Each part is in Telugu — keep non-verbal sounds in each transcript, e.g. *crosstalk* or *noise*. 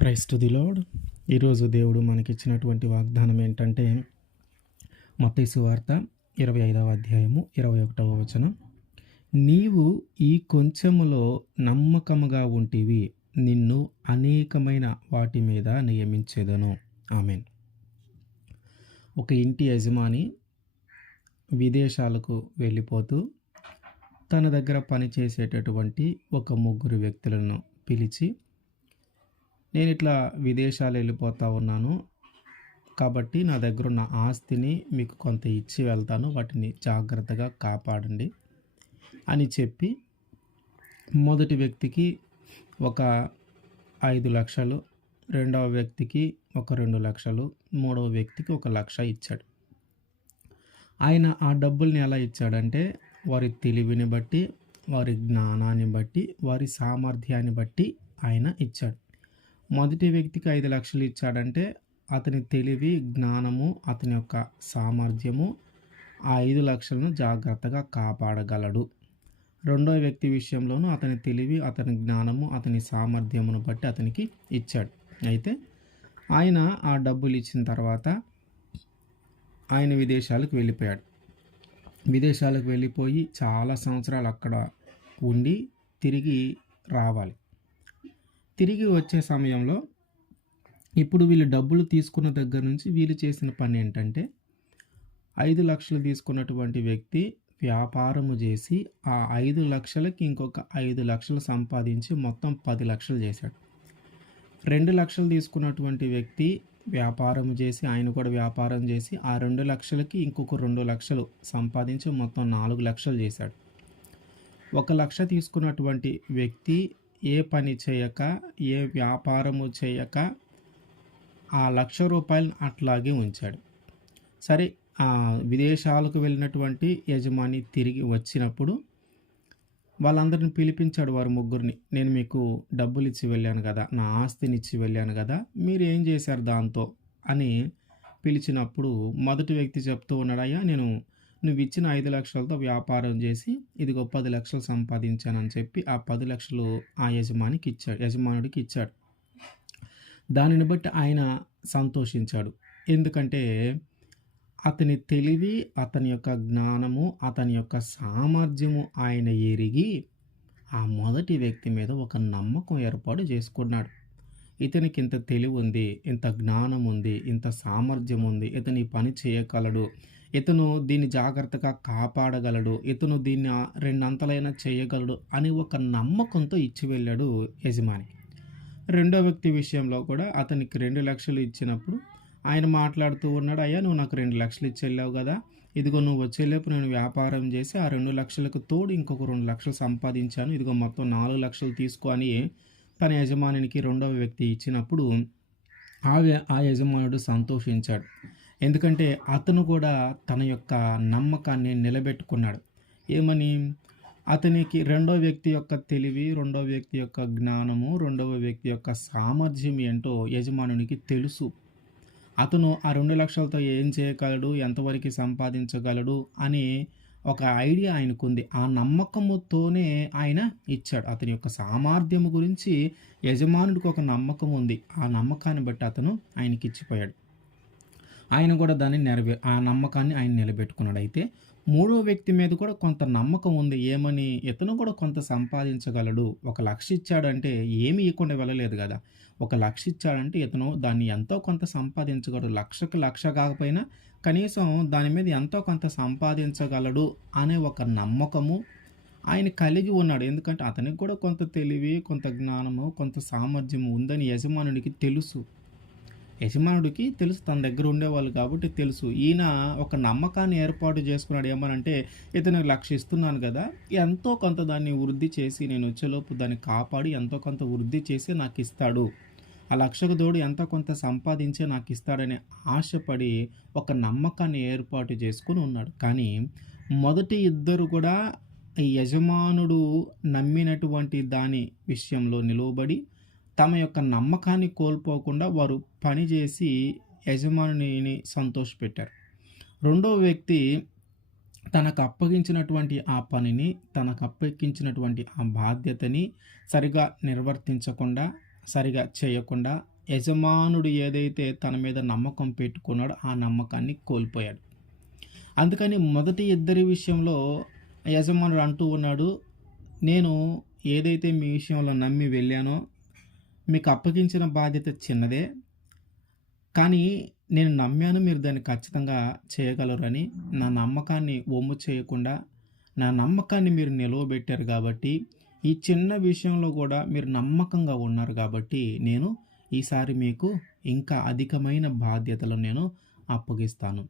క్రైస్తు ది లోడ్ ఈరోజు దేవుడు మనకిచ్చినటువంటి వాగ్దానం ఏంటంటే మత్తైసు వార్త ఇరవై ఐదవ అధ్యాయము ఇరవై ఒకటవ వచనం. నీవు ఈ కొంచెములో నమ్మకముగా ఉంటివి నిన్ను అనేకమైన వాటి మీద నియమించేదను. ఆమెన్. ఒక ఇంటి యజమాని విదేశాలకు వెళ్ళిపోతూ తన దగ్గర పనిచేసేటటువంటి ఒక ముగ్గురు వ్యక్తులను పిలిచి నేను ఇట్లా విదేశాలు వెళ్ళిపోతూ ఉన్నాను. కాబట్టి నా దగ్గర ఉన్న ఆస్తిని మీకు కొంత ఇచ్చి వెళ్తాను. వాటిని జాగ్రత్తగా కాపాడండి అని చెప్పి మొదటి వ్యక్తికి ఒక ఐదు లక్షలు రెండవ వ్యక్తికి ఒక రెండు లక్షలు మూడవ వ్యక్తికి ఒక లక్ష ఇచ్చాడు. ఆయన ఆ డబ్బుల్ని ఎలా ఇచ్చాడంటే వారి తెలివిని బట్టి వారి జ్ఞానాన్ని బట్టి వారి సామర్థ్యాన్ని బట్టి ఆయన ఇచ్చాడు. మొదటి వ్యక్తికి ఐదు లక్షలు ఇచ్చాడంటే అతని తెలివి జ్ఞానము అతని యొక్క సామర్థ్యము ఆ ఐదు లక్షలను జాగ్రత్తగా కాపాడగలడు. రెండో వ్యక్తి విషయంలోనూ అతని తెలివి అతని జ్ఞానము అతని సామర్థ్యమును బట్టి అతనికి ఇచ్చాడు. అయితే ఆయన ఆ డబ్బులు ఇచ్చిన తర్వాత ఆయన విదేశాలకు వెళ్ళిపోయాడు. విదేశాలకు వెళ్ళిపోయి చాలా సంవత్సరాలు అక్కడ ఉండి తిరిగి రావాలి. తిరిగి వచ్చే సమయంలో ఇప్పుడు వీళ్ళు డబ్బులు తీసుకున్న దగ్గర నుంచి వీళ్ళు చేసిన పని ఏంటంటే ఐదు లక్షలు తీసుకున్నటువంటి వ్యక్తి వ్యాపారము చేసి ఆ ఐదు లక్షలకి ఇంకొక ఐదు లక్షలు సంపాదించి మొత్తం పది లక్షలు చేశాడు. రెండు లక్షలు తీసుకున్నటువంటి వ్యక్తి వ్యాపారం చేసి ఆయన కూడా వ్యాపారం చేసి ఆ రెండు లక్షలకి ఇంకొక రెండు లక్షలు సంపాదించి మొత్తం నాలుగు లక్షలు చేశాడు. ఒక లక్ష తీసుకున్నటువంటి వ్యక్తి ఏ పని చేయక ఏ వ్యాపారము చేయక ఆ లక్ష రూపాయలను అట్లాగే ఉంచాడు. సరే ఆ విదేశాలకు వెళ్ళినటువంటి యజమాని తిరిగి వచ్చినప్పుడు వాళ్ళందరిని పిలిపించాడు వారు ముగ్గురిని. నేను మీకు డబ్బులు ఇచ్చి వెళ్ళాను కదా నా ఆస్తిని ఇచ్చి వెళ్ళాను కదా మీరు ఏం చేశారు దాంతో అని పిలిచినప్పుడు మొదటి వ్యక్తి చెప్తూ ఉన్నాడయ్యా నేను నువ్వు ఇచ్చిన ఐదు లక్షలతో వ్యాపారం చేసి ఇదిగో పది లక్షలు సంపాదించానని చెప్పి ఆ పది లక్షలు ఆ యజమానికి ఇచ్చాడు యజమానుడికి ఇచ్చాడు. దానిని బట్టి ఆయన సంతోషించాడు. ఎందుకంటే అతని తెలివి అతని యొక్క జ్ఞానము అతని యొక్క సామర్థ్యము ఆయన ఎరిగి ఆ మొదటి వ్యక్తి మీద ఒక నమ్మకం ఏర్పాటు చేసుకున్నాడు. ఇతనికి ఇంత తెలివి ఉంది ఇంత జ్ఞానం ఉంది ఇంత సామర్థ్యం ఉంది ఇతని పని చేయగలడు ఇతను దీన్ని జాగ్రత్తగా కాపాడగలడు ఇతను దీన్ని రెండంతలైనా చేయగలడు అని ఒక నమ్మకంతో ఇచ్చి వెళ్ళాడు యజమాని. రెండో వ్యక్తి విషయంలో కూడా అతనికి రెండు లక్షలు ఇచ్చినప్పుడు ఆయన మాట్లాడుతూ ఉన్నాడు అయ్యా నువ్వు నాకు రెండు లక్షలు ఇచ్చి వెళ్ళావు కదా. ఇదిగో నువ్వు వచ్చేలేపు నేను వ్యాపారం చేసి ఆ రెండు లక్షలకు తోడు ఇంకొక రెండు లక్షలు సంపాదించాను. ఇదిగో మొత్తం నాలుగు లక్షలు తీసుకో అని తన యజమానికి రెండవ వ్యక్తి ఇచ్చినప్పుడు ఆ ఆ యజమానుడు సంతోషించాడు. ఎందుకంటే అతను కూడా తన యొక్క నమ్మకాన్ని నిలబెట్టుకున్నాడు. ఏమని? అతనికి రెండో వ్యక్తి యొక్క తెలివి రెండో వ్యక్తి యొక్క జ్ఞానము రెండవ వ్యక్తి యొక్క సామర్థ్యం ఏంటో యజమానునికి తెలుసు. అతను ఆ రెండు లక్షలతో ఏం చేయగలడు ఎంతవరకు సంపాదించగలడు అని ఒక ఐడియా ఆయనకుంది. ఆ నమ్మకముతోనే ఆయన ఇచ్చాడు. అతని యొక్క సామర్థ్యము గురించి యజమానుడికి ఒక నమ్మకం ఉంది ఆ నమ్మకాన్ని బట్టి అతను ఆయనకి ఇచ్చిపోయాడు ఆయన కూడా దాన్ని నెరవే ఆ నమ్మకాన్ని ఆయన నిలబెట్టుకున్నాడు అయితే మూడో వ్యక్తి మీద కూడా కొంత నమ్మకం ఉంది. ఏమని? ఇతను కూడా కొంత సంపాదించగలడు. ఒక లక్ష ఇచ్చాడంటే ఏమి ఇవ్వకుండా వెళ్ళలేదు కదా. ఒక లక్ష ఇచ్చాడంటే ఇతను దాన్ని ఎంతో కొంత సంపాదించగలడు. లక్షకు లక్ష కాకపోయినా కనీసం దాని మీద ఎంతో కొంత సంపాదించగలడు అనే ఒక నమ్మకము ఆయన కలిగి ఉన్నాడు. ఎందుకంటే అతనికి కూడా కొంత తెలివి కొంత జ్ఞానము కొంత సామర్థ్యము ఉందని యజమానుడికి తెలుసు. యజమానుడికి తెలుసు తన దగ్గర ఉండేవాళ్ళు కాబట్టి తెలుసు. ఈయన ఒక నమ్మకాన్ని ఏర్పాటు చేసుకున్నాడు. ఏమనంటే ఇతను లక్షిస్తున్నాను కదా ఎంతో కొంత దాన్ని వృద్ధి చేసి నేను వచ్చేలోపు దాన్ని కాపాడి ఎంతో కొంత వృద్ధి చేసి నాకు ఇస్తాడు. ఆ లక్షకు తోడు ఎంతో కొంత సంపాదించే నాకు ఇస్తాడనే ఆశపడి ఒక నమ్మకాన్ని ఏర్పాటు చేసుకుని ఉన్నాడు. కానీ మొదటి ఇద్దరు కూడా యజమానుడు నమ్మినటువంటి దాని విషయంలో నిలువబడి తమ యొక్క నమ్మకాన్ని కోల్పోకుండా వారు పనిచేసి యజమానిని సంతోషపెట్టారు. రెండవ వ్యక్తి తనకు అప్పగించినటువంటి ఆ పనిని తనకు అప్పగించినటువంటి ఆ బాధ్యతని సరిగా నిర్వర్తించకుండా సరిగా చేయకుండా యజమానుడు ఏదైతే తన మీద నమ్మకం పెట్టుకున్నాడో ఆ నమ్మకాన్ని కోల్పోయాడు. అందుకని మొదటి ఇద్దరి విషయంలో యజమానుడు అంటూ ఉన్నాడు నేను ఏదైతే మీ విషయంలో నమ్మి వెళ్ళానో మీకు అప్పగించిన బాధ్యత చిన్నదే. కానీ నేను నమ్మాను మీరు దాన్ని ఖచ్చితంగా చేయగలరని. నా నమ్మకాన్ని ఒమ్ము చేయకుండా నా నమ్మకాన్ని మీరు నిలవబెట్టారు కాబట్టి ఈ చిన్న విషయంలో కూడా మీరు నమ్మకంగా ఉన్నారు కాబట్టి నేను ఈసారి మీకు ఇంకా అధికమైన బాధ్యతలు నేను అప్పగిస్తాను.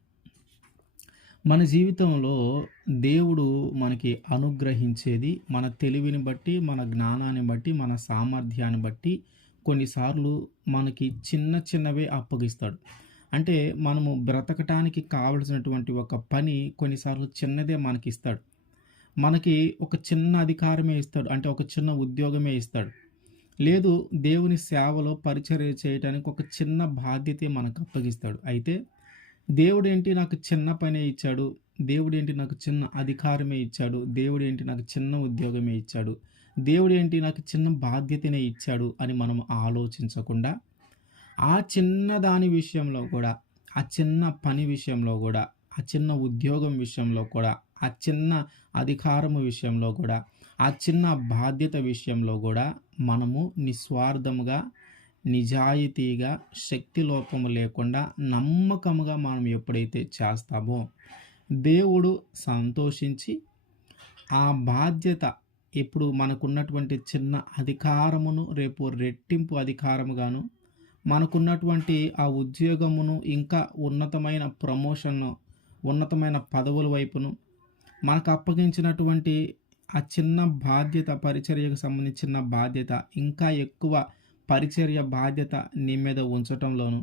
మన జీవితంలో దేవుడు మనకి అనుగ్రహించేది మన తెలివిని బట్టి మన జ్ఞానాన్ని బట్టి మన సామర్థ్యాన్ని బట్టి కొన్నిసార్లు మనకి చిన్న చిన్నవే అప్పగిస్తాడు. అంటే మనము బ్రతకటానికి కావలసినటువంటి ఒక పని కొన్నిసార్లు చిన్నదే మనకి ఇస్తాడు మనకి ఒక చిన్న అధికారమే ఇస్తాడు. అంటే ఒక చిన్న ఉద్యోగమే ఇస్తాడు. లేదు దేవుని సేవలో పరిచర్య చేయడానికి ఒక చిన్న బాధ్యతే మనకు అప్పగిస్తాడు. అయితే దేవుడు ఏంటి నాకు చిన్న పనే ఇచ్చాడు? దేవుడు ఏంటి నాకు చిన్న అధికారమే ఇచ్చాడు? దేవుడు ఏంటి నాకు చిన్న ఉద్యోగమే ఇచ్చాడు? దేవుడు ఏంటి నాకు చిన్న బాధ్యతనే ఇచ్చాడు అని మనం ఆలోచించకుండా ఆ చిన్న దాని విషయంలో కూడా ఆ చిన్న పని విషయంలో కూడా ఆ చిన్న ఉద్యోగం విషయంలో కూడా ఆ చిన్న అధికారము విషయంలో కూడా ఆ చిన్న బాధ్యత విషయంలో కూడా మనము నిస్వార్థముగా నిజాయితీగా శక్తి లోపము లేకుండా నమ్మకముగా మనం ఎప్పుడైతే చేస్తామో దేవుడు సంతోషించి ఆ బాధ్యత ఇప్పుడు మనకున్నటువంటి చిన్న అధికారమును రేపు రెట్టింపు అధికారముగాను మనకున్నటువంటి ఆ ఉద్యోగమును ఇంకా ఉన్నతమైన ప్రమోషన్ను ఉన్నతమైన పదవుల వైపును మనకు అప్పగించినటువంటి ఆ చిన్న బాధ్యత పరిచర్యకు సంబంధించిన బాధ్యత ఇంకా ఎక్కువ పరిచర్య బాధ్యత నీ మీద ఉంచటంలోను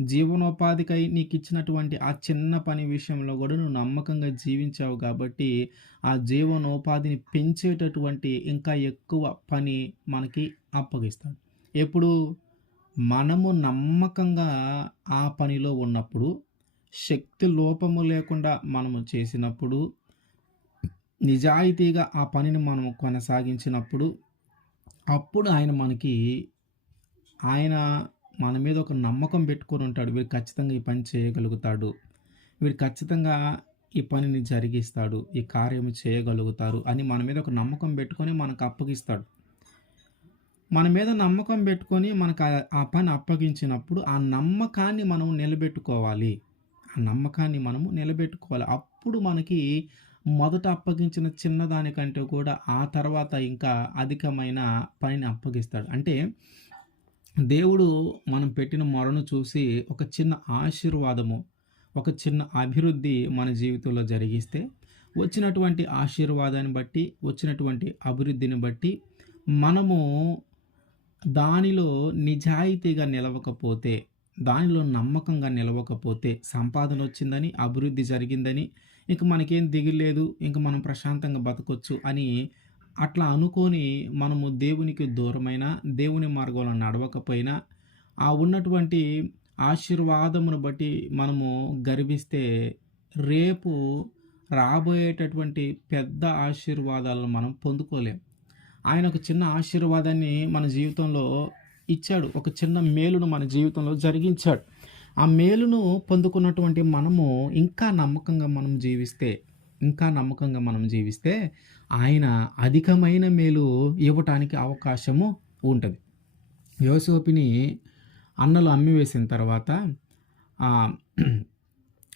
జీవనోపాధికై నీకు ఇచ్చినటువంటి ఆ చిన్న పని విషయంలో కూడా నువ్వు నమ్మకంగా జీవించావు కాబట్టి ఆ జీవనోపాధిని పెంచేటటువంటి ఇంకా ఎక్కువ పని మనకి అప్పగిస్తాడు. ఎప్పుడు మనము నమ్మకంగా ఆ పనిలో ఉన్నప్పుడు శక్తి లోపము లేకుండా మనము చేసినప్పుడు నిజాయితీగా ఆ పనిని మనము కొనసాగించినప్పుడు అప్పుడు ఆయన మనకి ఆయన మన మీద ఒక నమ్మకం పెట్టుకొని ఉంటాడు. వీడు ఖచ్చితంగా ఈ పని చేయగలుగుతాడు. వీడు ఖచ్చితంగా ఈ పనిని జరిగిస్తాడు. ఈ కార్యం చేయగలుగుతారు అని మన మీద ఒక నమ్మకం పెట్టుకొని మనకు అప్పగిస్తాడు. మన మీద నమ్మకం పెట్టుకొని మనకు ఆ పని అప్పగించినప్పుడు ఆ నమ్మకాన్ని మనం నిలబెట్టుకోవాలి. ఆ నమ్మకాన్ని మనము నిలబెట్టుకోవాలి. అప్పుడు మనకి మొదట అప్పగించిన చిన్నదానికంటే కూడా ఆ తర్వాత ఇంకా అధికమైన పనిని అప్పగిస్తాడు. అంటే దేవుడు మనం పెట్టిన మొరను చూసి ఒక చిన్న ఆశీర్వాదము ఒక చిన్న అభివృద్ధి మన జీవితంలో జరిగిస్తే వచ్చినటువంటి ఆశీర్వాదాన్ని బట్టి వచ్చినటువంటి అభివృద్ధిని బట్టి మనము దానిలో నిజాయితీగా నిలవకపోతే దానిలో నమ్మకంగా నిలవకపోతే సంపాదన వచ్చిందని అభివృద్ధి జరిగిందని ఇంక మనకేం దిగులేదు ఇంక మనం ప్రశాంతంగా బతకొచ్చు అని అట్లా అనుకొని మనము దేవునికి దూరమైన దేవుని మార్గంలో నడవకపోయినా ఆ ఉన్నటువంటి ఆశీర్వాదమును బట్టి మనము గర్విస్తే రేపు రాబోయేటటువంటి పెద్ద ఆశీర్వాదాలను మనం పొందుకోలేం. ఆయన ఒక చిన్న ఆశీర్వాదాన్ని మన జీవితంలో ఇచ్చాడు. ఒక చిన్న మేలును మన జీవితంలో జరిగించాడు. ఆ మేలును పొందుకున్నటువంటి మనము ఇంకా నమ్మకంగా మనం జీవిస్తే ఇంకా నమ్మకంగా మనం జీవిస్తే ఆయన అధికమైన మేలు ఇవ్వటానికి అవకాశము ఉంటుంది. యోసోపిని అన్నలు అమ్మివేసిన తర్వాత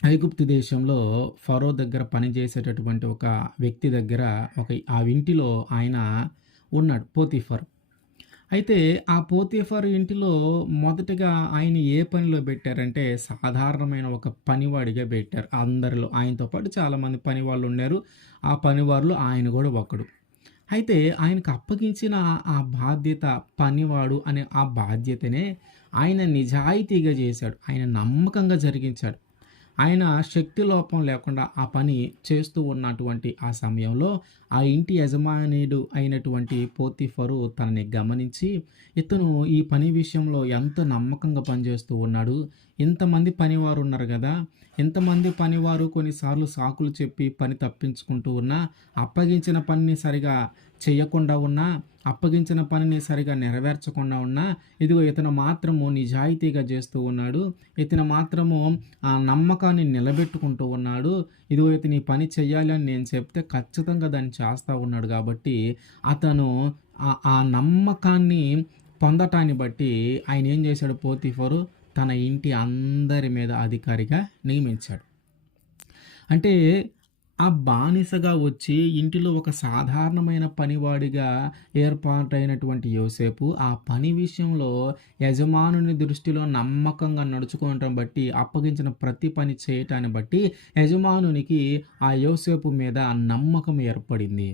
ఐగుప్తు దేశంలో ఫరో దగ్గర పనిచేసేటటువంటి ఒక వ్యక్తి దగ్గర ఒక ఆ ఇంటిలో ఆయన ఉన్నాడు పోతిఫర్. అయితే ఆ పోతేఫర్ ఇంటిలో మొదటగా ఆయన ఏ పనిలో పెట్టారంటే సాధారణమైన ఒక పనివాడిగా పెట్టారు. అందరిలో ఆయనతో పాటు చాలామంది పని వాళ్ళు ఉన్నారు. ఆ పనివాళ్ళు ఆయన కూడా ఒకడు. అయితే ఆయనకు అప్పగించిన ఆ బాధ్యత పనివాడు అనే ఆ బాధ్యతనే ఆయన నిజాయితీగా చేశాడు. ఆయన నమ్మకంగా జరిగించాడు. ఆయన శక్తి లోపం లేకుండా ఆ పని చేస్తూ ఉన్నటువంటి ఆ సమయంలో ఆ ఇంటి యజమానుడు అయినటువంటి పోతిఫరు తనని గమనించి ఇతను ఈ పని విషయంలో ఎంత నమ్మకంగా పనిచేస్తూ ఉన్నాడు? ఇంతమంది పనివారు ఉన్నారు కదా ఇంతమంది పనివారు కొన్నిసార్లు సాకులు చెప్పి పని తప్పించుకుంటూ ఉన్నా అప్పగించిన పనిని సరిగా చేయకుండా ఉన్నా అప్పగించిన పనిని సరిగా నెరవేర్చకుండా ఉన్నా ఇదిగో ఇతను మాత్రము నిజాయితీగా చేస్తూ ఉన్నాడు ఇతను మాత్రము ఆ నమ్మకాన్ని నిలబెట్టుకుంటూ ఉన్నాడు ఇదిగో ఇతని పని చెయ్యాలి అని నేను చెప్తే ఖచ్చితంగా దాన్ని చేస్తూ ఉన్నాడు కాబట్టి అతను ఆ- ఆ నమ్మకాన్ని పొందటాన్ని బట్టి ఆయన ఏం చేశాడు పోతీఫరు? తన ఇంటి అందరి మీద అధికారిగా నియమించాడు. అంటే ఆ బానిసగా వచ్చి ఇంటిలో ఒక సాధారణమైన పనివాడిగా ఏర్పాటైనటువంటి యోసేపు ఆ పని విషయంలో యజమానుని దృష్టిలో నమ్మకంగా నడుచుకోవటం బట్టి అప్పగించిన ప్రతి పని చేయటాన్ని బట్టి యజమానునికి ఆ యోసేపు మీద నమ్మకం ఏర్పడింది.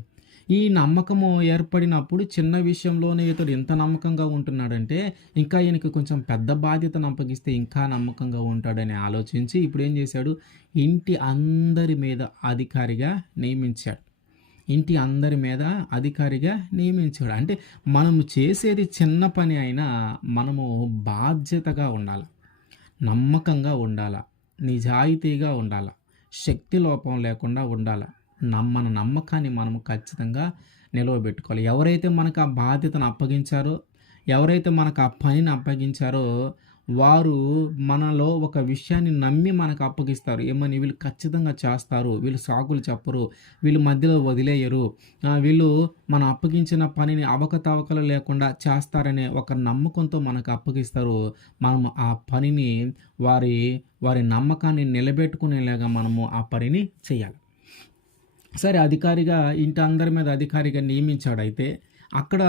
ఈ నమ్మకము ఏర్పడినప్పుడు చిన్న విషయంలోనే ఇతడు ఎంత నమ్మకంగా ఉంటున్నాడంటే ఇంకా ఈయనకి కొంచెం పెద్ద బాధ్యతను అప్పగిస్తే ఇంకా నమ్మకంగా ఉంటాడని ఆలోచించి ఇప్పుడు ఏం చేశాడు? ఇంటి అందరి మీద అధికారిగా నియమించాడు. ఇంటి అందరి మీద అధికారిగా నియమించాడు. అంటే మనము చేసేది చిన్న పని అయినా మనము బాధ్యతగా ఉండాలి నమ్మకంగా ఉండాల నిజాయితీగా ఉండాల శక్తి లోపం లేకుండా ఉండాల. మన నమ్మకాన్ని మనము ఖచ్చితంగా నిలవబెట్టుకోవాలి. ఎవరైతే మనకు ఆ బాధ్యతను అప్పగించారో ఎవరైతే మనకు ఆ పనిని అప్పగించారో వారు మనలో ఒక విషయాన్ని నమ్మి మనకు అప్పగిస్తారు. ఏమని? వీళ్ళు ఖచ్చితంగా చేస్తారు. వీళ్ళు సాకులు చెప్పరు. వీళ్ళు మధ్యలో వదిలేయరు. వీళ్ళు మనం అప్పగించిన పనిని అవకతవకలు లేకుండా చేస్తారనే ఒక నమ్మకంతో మనకు అప్పగిస్తారు. మనం ఆ పనిని వారి వారి నమ్మకాన్ని నిలబెట్టుకునేలాగా మనము ఆ పనిని చేయాలి. సరే అధికారిగా ఇంటి అందరి మీద అధికారిగా నియమించాడు అయితే అక్కడ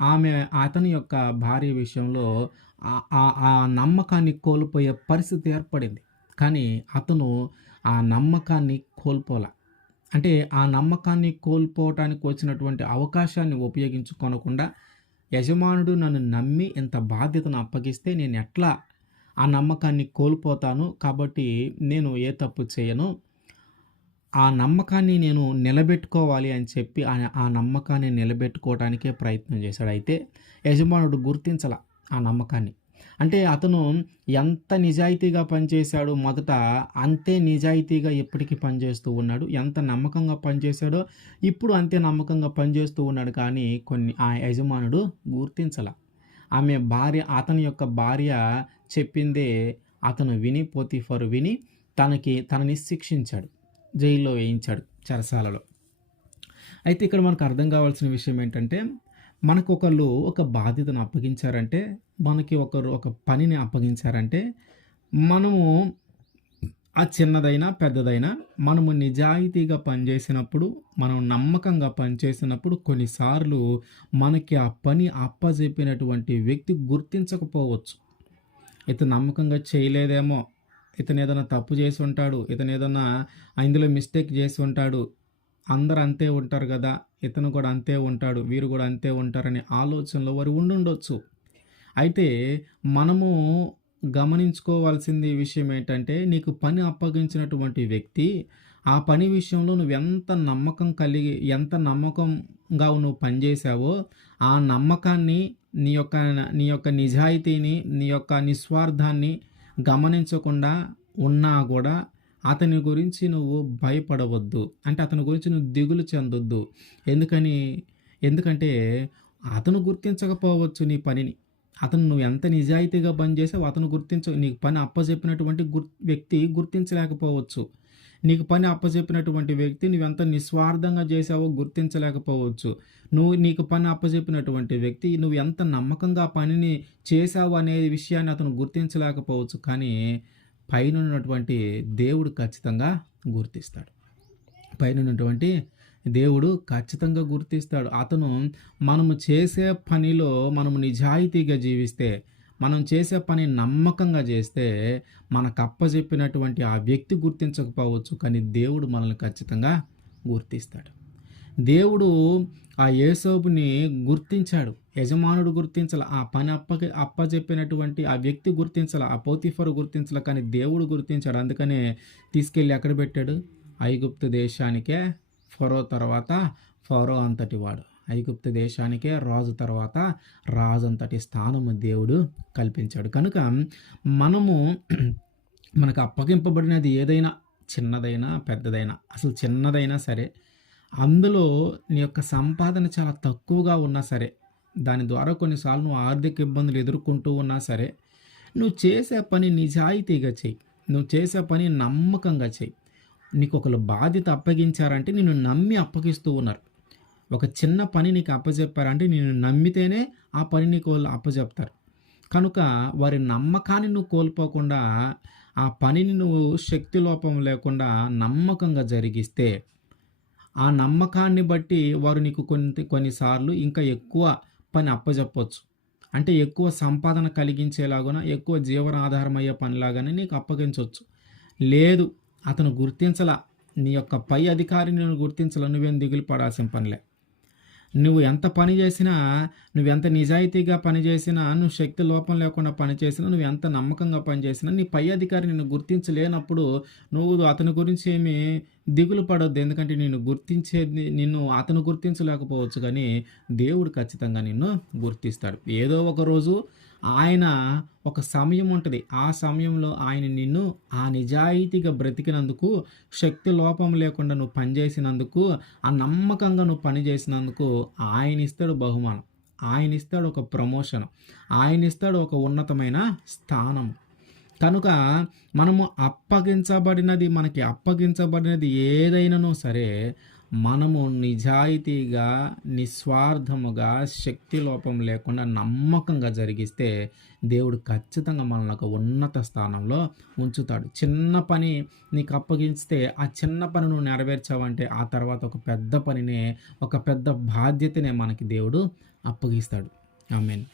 ఆమె అతని యొక్క భార్య విషయంలో ఆ- ఆ- నమ్మకాన్ని కోల్పోయే పరిస్థితి ఏర్పడింది. కానీ అతను ఆ నమ్మకాన్ని కోల్పోలే. అంటే ఆ నమ్మకాన్ని కోల్పోవటానికి వచ్చినటువంటి అవకాశాన్ని ఉపయోగించుకోనకుండా యజమానుడు నన్ను నమ్మి ఇంత బాధ్యతను అప్పగిస్తే నేను ఎట్లా ఆ నమ్మకాన్ని కోల్పోతాను? కాబట్టి నేను ఏ తప్పు చేయను? ఆ నమ్మకాన్ని నేను నిలబెట్టుకోవాలి అని చెప్పి ఆ ఆ నమ్మకాన్ని నిలబెట్టుకోవడానికే ప్రయత్నం చేశాడు. అయితే యజమానుడు గుర్తించాల ఆ నమ్మకాన్ని. అంటే అతను ఎంత నిజాయితీగా పనిచేశాడో మొదట అంతే నిజాయితీగా ఎప్పటికీ పనిచేస్తూ ఉన్నాడు. ఎంత నమ్మకంగా పనిచేశాడో ఇప్పుడు అంతే నమ్మకంగా పనిచేస్తూ ఉన్నాడు. కానీ కొన్ని ఆ యజమానుడు గుర్తించాల. ఆమె భార్య అతని యొక్క భార్య చెప్పిందే అతను విని పోతిఫరు విని తనకి తనని శిక్షించాడు. జైల్లో వేయించాడు చెరసాలలో. అయితే ఇక్కడ మనకు అర్థం కావాల్సిన విషయం ఏంటంటే మనకు ఒకళ్ళు ఒక బాధ్యతను అప్పగించారంటే మనకి ఒకరు ఒక పనిని అప్పగించారంటే మనము ఆ చిన్నదైనా పెద్దదైనా మనము నిజాయితీగా పనిచేసినప్పుడు మనం నమ్మకంగా పనిచేసినప్పుడు కొన్నిసార్లు మనకి ఆ పని అప్పజెప్పినటువంటి వ్యక్తి గుర్తించకపోవచ్చు. అయితే నమ్మకంగా చేయలేదేమో ఇతను ఏదైనా తప్పు చేసి ఉంటాడు ఇతను ఏదైనా ఇందులో మిస్టేక్ చేసి ఉంటాడు అందరు అంతే ఉంటారు కదా ఇతను కూడా అంతే ఉంటాడు వీరు కూడా అంతే ఉంటారనే ఆలోచనలో వారు ఉండుండొచ్చు. అయితే మనము గమనించుకోవాల్సింది విషయం ఏంటంటే నీకు పని అప్పగించినటువంటి వ్యక్తి ఆ పని విషయంలో నువ్వు ఎంత నమ్మకం కలిగి ఎంత నమ్మకంగా నువ్వు పనిచేసావో ఆ నమ్మకాన్ని నీ యొక్క నీ యొక్క నిజాయితీని నీ యొక్క నిస్వార్థాన్ని గమనించకుండా ఉన్నా కూడా అతని గురించి నువ్వు భయపడవద్దు. అంటే అతని గురించి నువ్వు దిగులు చెందొద్దు. ఎందుకని? ఎందుకంటే అతను గుర్తించకపోవచ్చు నీ పనిని. అతను నువ్వు ఎంత నిజాయితీగా పనిచేసావు అతను గుర్తించ నీకు పని అప్పచెప్పినటువంటి గుర్ వ్యక్తి గుర్తించలేకపోవచ్చు. నీకు పని అప్పచెప్పినటువంటి వ్యక్తి నువ్వెంత నిస్వార్థంగా చేసావో గుర్తించలేకపోవచ్చు. నువ్వు నీకు పని అప్పచెప్పినటువంటి వ్యక్తి నువ్వు ఎంత నమ్మకంగా ఆ పనిని చేసావు అనే విషయాన్ని అతను గుర్తించలేకపోవచ్చు. కానీ పైన ఉన్నటువంటి దేవుడు ఖచ్చితంగా గుర్తిస్తాడు. పైన ఉన్నటువంటి దేవుడు ఖచ్చితంగా గుర్తిస్తాడు. అతను మనము చేసే పనిలో మనము నిజాయితీగా జీవిస్తే మనం చేసే పని నమ్మకంగా చేస్తే మనకు అప్పచెప్పినటువంటి ఆ వ్యక్తి గుర్తించకపోవచ్చు కానీ దేవుడు మనల్ని ఖచ్చితంగా గుర్తిస్తాడు. దేవుడు ఆ ఏసోబుని గుర్తించాడు. యజమానుడు గుర్తించాల ఆ పని అప్పకి అప్పచెప్పినటువంటి ఆ వ్యక్తి గుర్తించాల ఆ పోతిఫరు గుర్తించాల కానీ దేవుడు గుర్తించాడు. అందుకనే తీసుకెళ్ళి ఎక్కడ పెట్టాడు? ఐగుప్తు దేశానికే ఫరో తర్వాత ఫరో అంతటి వాడు. ఐగుప్తు దేశానికే రాజు తర్వాత రాజు అంతటి స్థానము దేవుడు కల్పించాడు. కనుక మనము *clears throat* మనకు అప్పగింపబడినది ఏదైనా చిన్నదైనా పెద్దదైనా అసలు చిన్నదైనా సరే అందులో నీ యొక్క సంపాదన చాలా తక్కువగా ఉన్నా సరే దాని ద్వారా కొన్నిసార్లు నువ్వు ఆర్థిక ఇబ్బందులు ఎదుర్కొంటూ ఉన్నా సరే నువ్వు చేసే పని నిజాయితీగా చెయ్యి నువ్వు చేసే పని నమ్మకంగా చెయ్యి నీకు ఒకరు బాధ్యత అప్పగించారంటే నిన్ను నమ్మి అప్పగిస్తూ ఉన్నారు. ఒక చిన్న పని నీకు అప్పజెప్పారంటే నేను నమ్మితేనే ఆ పని నీకు వాళ్ళు అప్పచెప్తారు కనుక వారి నమ్మకాన్ని నువ్వు కోల్పోకుండా ఆ పనిని నువ్వు శక్తి లోపం లేకుండా నమ్మకంగా జరిగిస్తే ఆ నమ్మకాన్ని బట్టి వారు నీకు కొన్ని కొన్నిసార్లు ఇంకా ఎక్కువ పని అప్పజెప్పచ్చు. అంటే ఎక్కువ సంపాదన కలిగించేలాగున ఎక్కువ జీవనాధారం అయ్యే పనిలాగానే నీకు అప్పగించవచ్చు లేదు అతను గుర్తించలా. నీ యొక్క పై అధికారిని నేను గుర్తించలా. నువ్వేం దిగులు పడాల్సిన పనిలే నువ్వు ఎంత పని చేసినా నువ్వు ఎంత నిజాయితీగా పనిచేసినా నువ్వు శక్తి లోపం లేకుండా పని చేసినా నువ్వు ఎంత నమ్మకంగా పనిచేసినా నీ పై అధికారి నిన్ను గుర్తించలేనప్పుడు నువ్వు అతని గురించి ఏమి దిగులు పడొద్దు. ఎందుకంటే నేను గుర్తించేది నిన్ను అతను గుర్తించలేకపోవచ్చు. కానీ దేవుడు ఖచ్చితంగా నిన్ను గుర్తిస్తాడు. ఏదో ఒక రోజు ఆయన ఒక సమయం ఉంటుంది. ఆ సమయంలో ఆయన నిన్ను ఆ నిజాయితీగా బ్రతికినందుకు శక్తి లోపం లేకుండా నువ్వు పనిచేసినందుకు ఆ నమ్మకంగా నువ్వు పని చేసినందుకు ఆయన ఇస్తాడు బహుమానం. ఆయన ఇస్తాడు ఒక ప్రమోషన్. ఆయన ఇస్తాడు ఒక ఉన్నతమైన స్థానం. కనుక మనము అప్పగించబడినది మనకి అప్పగించబడినది ఏదైనానో సరే మనము నిజాయితీగా నిస్వార్థముగా శక్తి లోపం లేకుండా నమ్మకంగా జరిగిస్తే దేవుడు ఖచ్చితంగా మనల్ని ఒక ఉన్నత స్థానంలో ఉంచుతాడు. చిన్న పని నీకు అప్పగిస్తే ఆ చిన్న పని నువ్వు నెరవేర్చావంటే ఆ తర్వాత ఒక పెద్ద పనినే ఒక పెద్ద బాధ్యతనే మనకి దేవుడు అప్పగిస్తాడు. I mean